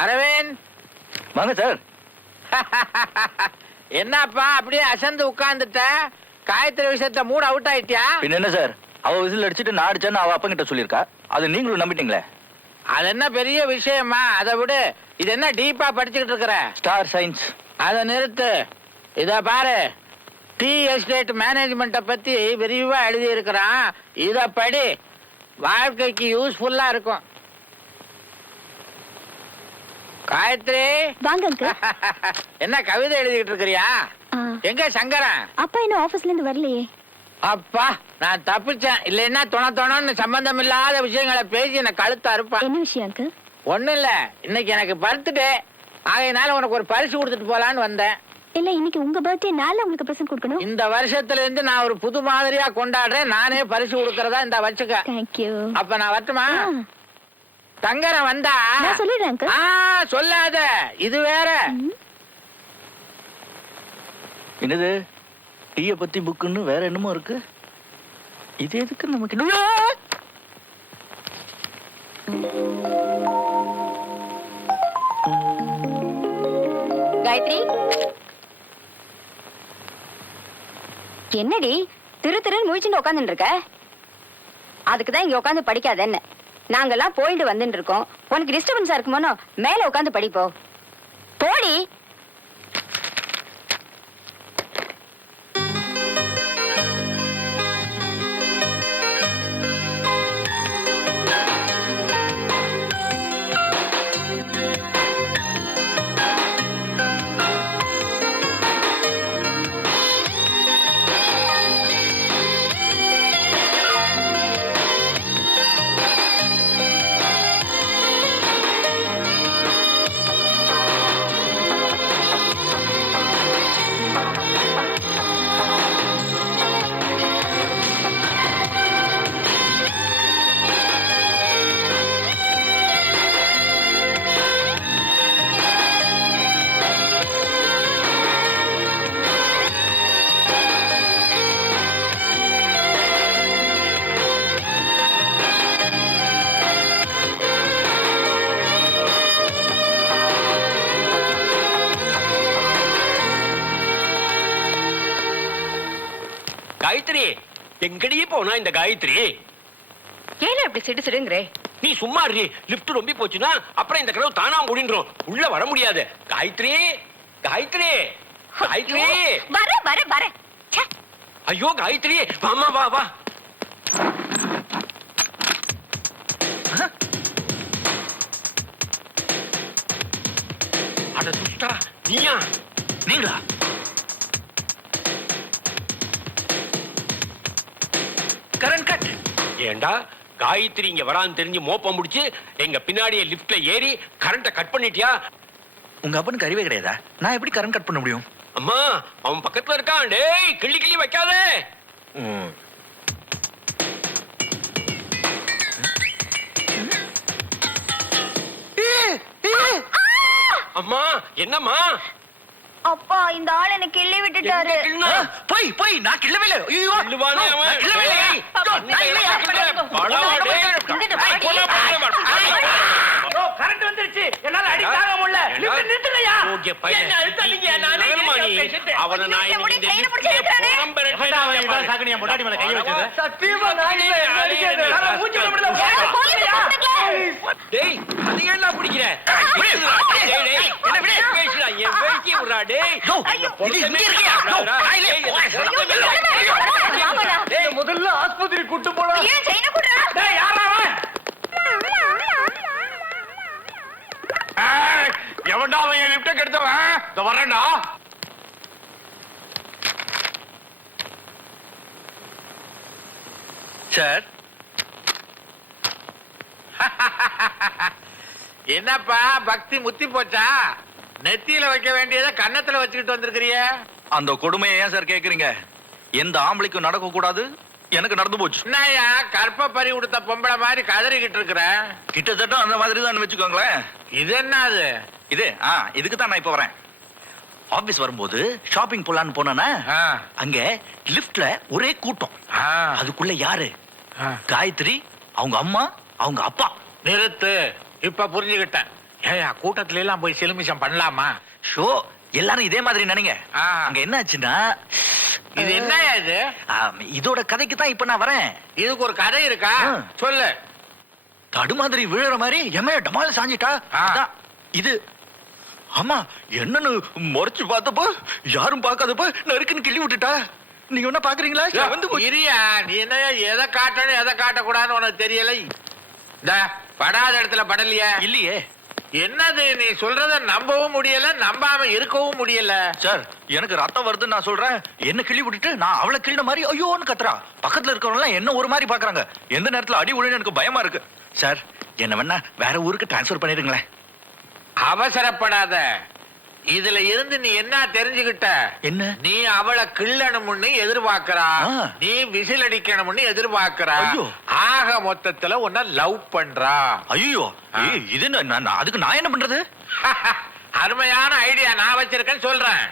அரவிந்த் வாங்க சார். என்னப்பா அப்படியே அசந்து உட்கார்ந்துட்ட? காயத்ரி விஷயத்த மூட் அவுட் ஆயிட்டியா? பின்ன என்ன சார், அவ விசில் அடிச்சுட்டு நான் அடிச்சேன்னு அவ அப்பா கிட்ட சொல்லியிருக்கா. அது நீங்களும் நம்பிட்டீங்களே. அது என்ன பெரிய விஷயமா? அதை விடு. இது என்ன டீப்பா படிச்சுக்கிட்டு இருக்கிற? Star science. அதை நிறுத்து. இத பாரு, டீ எஸ்டேட் மேனேஜ்மெண்ட பத்தி விரிவா எழுதி இருக்கிறான். இத படி, வாழ்க்கைக்கு யூஸ்ஃபுல்லா இருக்கும். காயத்ரி வாங்க அங்கிள். என்ன கவிதை எழுதிட்டு இருக்கிறியா? எங்க சங்கரன்? அப்பா இன்னும் ஆபீஸ்ல இருந்து வரலையே. அப்பா, நான் தப்பிச்சேன். இல்லைன்னா தொணன்னு சம்பந்தம் இல்லாத விஷயங்களை பேசி என்ன கழுத்த அறுப்பா. என்ன விஷயம் அங்கிள்? ஒண்ணும் இல்ல, இன்னைக்கு எனக்கு பர்த்டே. ஆகையினால உனக்கு ஒரு பரிசு கொடுத்துட்டு போலான்னு வந்தேன். இல்ல, இன்னைக்கு உங்க பர்த்டே நாள உங்களுக்கு பிரசன்ட் கொடுக்கணும். இந்த வருஷத்துல இருந்து நான் ஒரு புது மாதிரியா கொண்டாடுறேன். நானே பரிசு கொடுக்கறதா இந்த வச்சுக்க. Thank you. அப்ப நான் வரட்டுமா? தங்கரம் வந்தா நான் சொல்லிடுறேன் அங்கிள். சொல்லாத, இது வேற. என்னது, டீய பத்தி புக்குன்னு வேற என்னமோ இருக்கு. இது எதுக்கு நமக்கு? காயத்ரி, என்னடி திரு திருன்னு முழிச்சுட்டு உட்காந்துட்டு இருக்க? அதுக்குதான் இங்க உட்காந்து படிக்காத என்ன? நாங்கெல்லாம் போயிட்டு வந்துட்டு இருக்கோம். உனக்கு டிஸ்டர்பன்ஸா இருக்குமோனோ மேல உட்காந்து படிப்போ. போடி. காயத்ரி, எங்கடியே போனா இந்த காயத்ரி? ஏன் அப்படி சிடு சிடுங்கறே? நீ சும்மா இரு. லிஃப்ட் ரொம்ப போச்சுனா அப்புறம் இந்த கதவு தானா மூடின்றோம். உள்ள வர முடியாது. காயத்ரி, காயத்ரி, காயத்ரி. வர வர வர. ச்சே. ஐயோ காயத்ரி, வாமா வா வா. அட துஷ்டா, நீயா? நீங்களா? Current cut. ஏண்டா காயத்ரி இங்க வரான்னு தெரிஞ்சு மோப்பம் முடிச்சு எங்க பின்னாடியே லிஃப்ட்ல ஏறி கரண்ட கட் பண்ணிட்டியா? உங்க அப்பனுக்கு அறிவே கிடையாதா? நான் எப்படி கரண்ட் கட் பண்ண முடியும்? அம்மா, அவன் பக்கத்துல இருக்கான். டேய், கிள்ளி கிள்ளி வைக்காதே. அம்மா, என்னம்மா? அப்பா, இந்த ஆள் என்ன கிள்ளி விட்டுட்டாரு. போய் போய், நான் கிள்ளவே இல்ல. ஐயோ, கிள்ளுவானே அவன். கிள்ளவே இல்ல. கரண்ட் வந்துருச்சு. என்னால அடி தாங்க முடியல. லிஃப்ட் நிறுத்துங்கயா. ஓகே பையன். என்ன அழுத்தாதீங்க. நானே அவன நான் இந்த சாகனியா முன்னாடி மேல கை வச்சது. சத்தியமா நான் இல்ல. என்ன மூஞ்சி விட டேய், அது ஏன்டா பிடிக்கிற? முதல்ல ஆஸ்பத்திரி கூட்டு போடா. எவன்டா அவன் என் லிப்ட கெடுத்தவன்? இந்த வரேன்டா. சார், என்னப்பா பக்தி முத்தி போச்சா? நெத்தியில வைக்க வேண்டியதை கன்னத்துல வச்சுக்கிட்டு வந்திருக்கிறிய. அந்த கொடுமையை ஏன் சார் கேக்குறீங்க? எந்த ஆம்பளைக்கும் நடக்க கூடாது, எனக்கு நடந்து போச்சு. என்னையா கற்ப பறி கொடுத்த பொம்பளை மாதிரி கதறிக்கிட்டு இருக்கிற? கிட்டத்தட்ட அந்த மாதிரி தான் வச்சுக்கோங்களேன். இது என்னது? இது இதுக்கு தான் நான் இப்ப வரேன். ஆபீஸ் வரும்போது ஷாப்பிங் போலான்னு போனா அங்க லிப்ட்ல ஒரே கூட்டம். அதுக்குள்ள யாரு? காயத்ரி, அவங்க அம்மா, அவங்க அப்பா. நிறுத்து. இப்ப புரிஞ்சுக்கிட்டேன். ஏயா கூட்டத்துல எல்லாம் போய் சிலுமிஷம் பண்ணலாமா? ஷோ எல்லாரும் இதே மாதிரி நினைங்க. அங்க என்ன ஆச்சுன்னா, இது என்னயா இது? இதோட கதைக்கு தான் இப்ப நான் வரேன். இதுக்கு ஒரு கதை இருக்கா? சொல்லு. தடு மாதிரி விழுற மாதிரி எம்மைய டமால சாஞ்சிட்டா. இது ஆமா, என்னன்னு முறைச்சு பார்த்தப்போ யாரும் பார்க்காதப்ப நறுக்குன்னு கிள்ளி விட்டுட்டா. நீங்க என்ன பாக்குறீங்களா? இரியா, நீ என்ன எதை காட்டணும் எதை காட்டக்கூடாதுன்னு உனக்கு தெரியல. இந்த படாத இடத்துல படலையா? இல்லையே. என்னது நீ சொல்றத நம்பவும் முடியல, நம்பாம இருக்கவும் முடியல. சார், எனக்கு ரத்தம் வருதுன்னு நான் சொல்றேன். என்ன கிள்ளி விட்டுட்டு நான் அவளை கிள்ளின மாதிரி ஐயோன்னு கத்துறா. பக்கத்துல இருக்கிறவங்க எல்லாம் என்ன ஒரு மாதிரி பாக்குறாங்க. எந்த நேரத்துல அடி விழுன்னு எனக்கு பயமா இருக்கு. சார், என்ன வேணா வேற ஊருக்கு டிரான்ஸ்பர் பண்ணிடுங்களேன். அவசரப்படாத. இதுல இருந்து நீ என்ன தெரிஞ்சுக்கிட்ட? என்ன? நீ அவளை கிள்ளணும்னு எதிர்பார்க்கிறா, நீ விசில் அடிக்கணும்னு எதிர்பார்க்கிறா. ஆக மொத்தத்துல உன்னை லவ் பண்றா. ஐயோ, இது அதுக்கு நான் என்ன பண்றது? அருமையான ஐடியா நான் வச்சிருக்கேன்னு சொல்றேன்.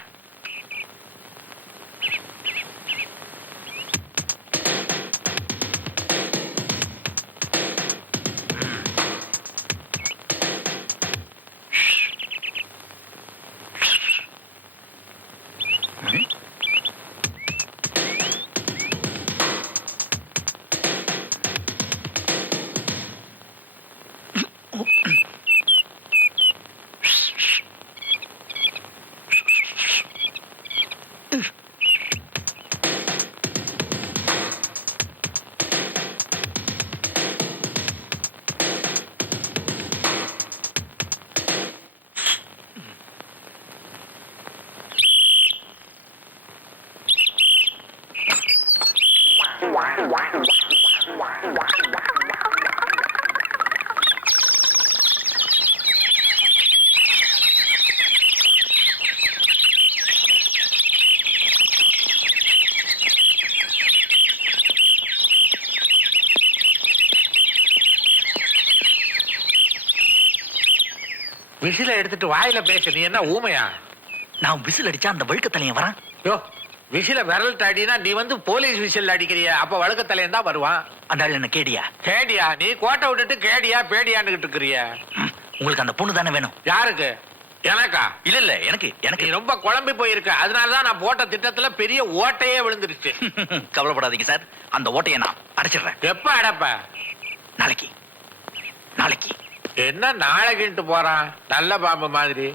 விசில எடுத்துட்டு வாயில பேச. நீ என்ன ஊமையா? நான் விசில் அடிச்சா அந்த வழுக்க தலையன் வரான். யோ, விசில விரல் தாடினா நீ வந்து போலீஸ் விசில் அடிக்கிறிய, அப்ப வழுக்க தலையன் தான் வருவான். அந்த ஆள் என்ன கேடியா? கேடியா? நீ கோட்டை விட்டுட்டு கேடியா பேடியான்னு இருக்கிறிய. உங்களுக்கு அந்த பொண்ணு தானே வேணும்? யாருக்கு? எனக்கா? இல்ல இல்ல, எனக்கு நீ ரொம்ப குழம்பி போயிருக்க. அதனாலதான் நான் போட்ட திட்டத்துல பெரிய ஓட்டையே விழுந்துருச்சு. கவலைப்படாதீங்க சார், அந்த ஓட்டையை நான் அடைச்சிடுறேன். எப்ப அடைப்ப? நாளைக்கு. நாளைக்கு என்ன நாளைக்குன்ட்டு போறான் நல்ல பாம்பு மாதிரி.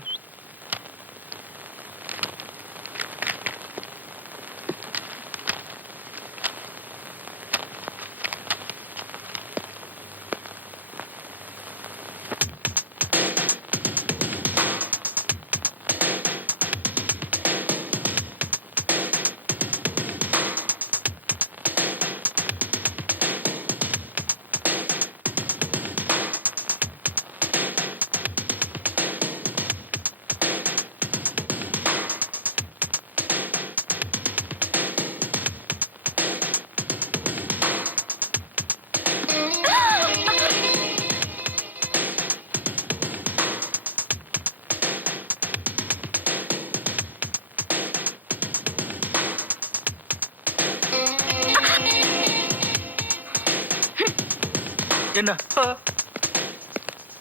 என்ன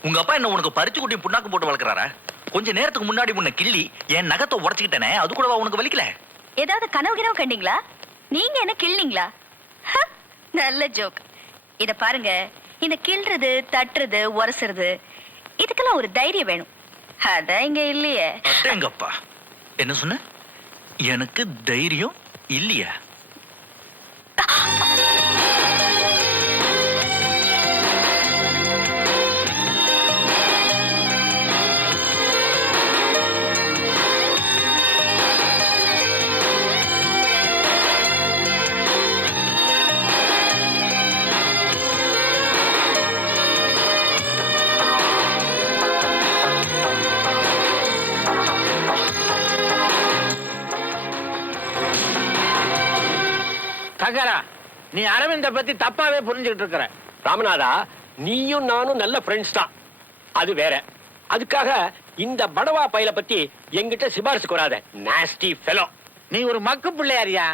உங்க அப்பா என்ன உனக்கு பறிச்சு குட்டி புண்ணாக்கு போட்டு வளர்க்கறாரா? கொஞ்ச நேரத்துக்கு முன்னாடி உன்னை கிள்ளி என் நகத்தை உடைச்சுக்கிட்டேனே, அது கூடவா உனக்கு வலிக்கல? ஏதாவது கனவு கண்டீங்களா? நீங்க என்ன கிள்ளீங்களா? நல்ல ஜோக். இத பாருங்க, இந்த கிள்றது தட்டுறது உரசுறது இதுக்கெல்லாம் ஒரு தைரியம் வேணும். அதான் இங்க இல்லையே. எங்கப்பா என்ன சொன்ன? எனக்கு தைரியம் இல்லையா? சங்கரா, நீ அரவிந்த பத்தி தப்பாவே புரிஞ்சுக்கிட்டு இருக்கிற. ராமநாதா, நீயும் நானும் நல்ல ஃப்ரெண்ட்ஸ் தான், அது வேற. அதுக்காக இந்த படவா பையல பத்தி என்கிட்ட சிபாரிசுக்கு வராத. Nasty fellow. நீ ஒரு மக்கு பிள்ளையாரியா?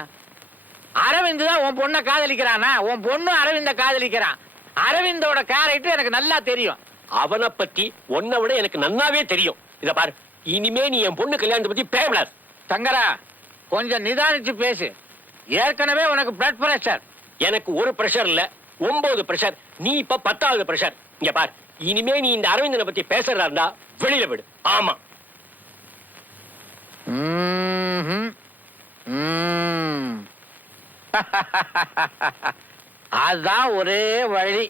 அரவிந்த் தான் உன் பொண்ணை காதலிக்கிறானா? உன் பொண்ணு அரவிந்த காதலிக்கிறான். அரவிந்தோட கேரக்டர் எனக்கு நல்லா தெரியும். அவனை பத்தி உன்னை விட எனக்கு நன்னாவே தெரியும். இத பாரு, இனிமே நீ என் பொண்ணு கல்யாணத்தை பத்தி பேசக்கூடாது. சங்கரா, கொஞ்சம் நிதானிச்சு பேசு. ஏற்கனவே உனக்கு பிளட் பிரஷர். எனக்கு ஒரு பிரஷர் இல்ல, 9 பிரஷர். நீ இப்ப 10வது பிரஷர். இங்க பாரு, இனிமே நீ இந்த அரவிந்தனை பத்தி பேசுறதா இருந்தா வெளியில விடு. ஆமா. ம்ஹும். ம். அதான் ஒரே வழி.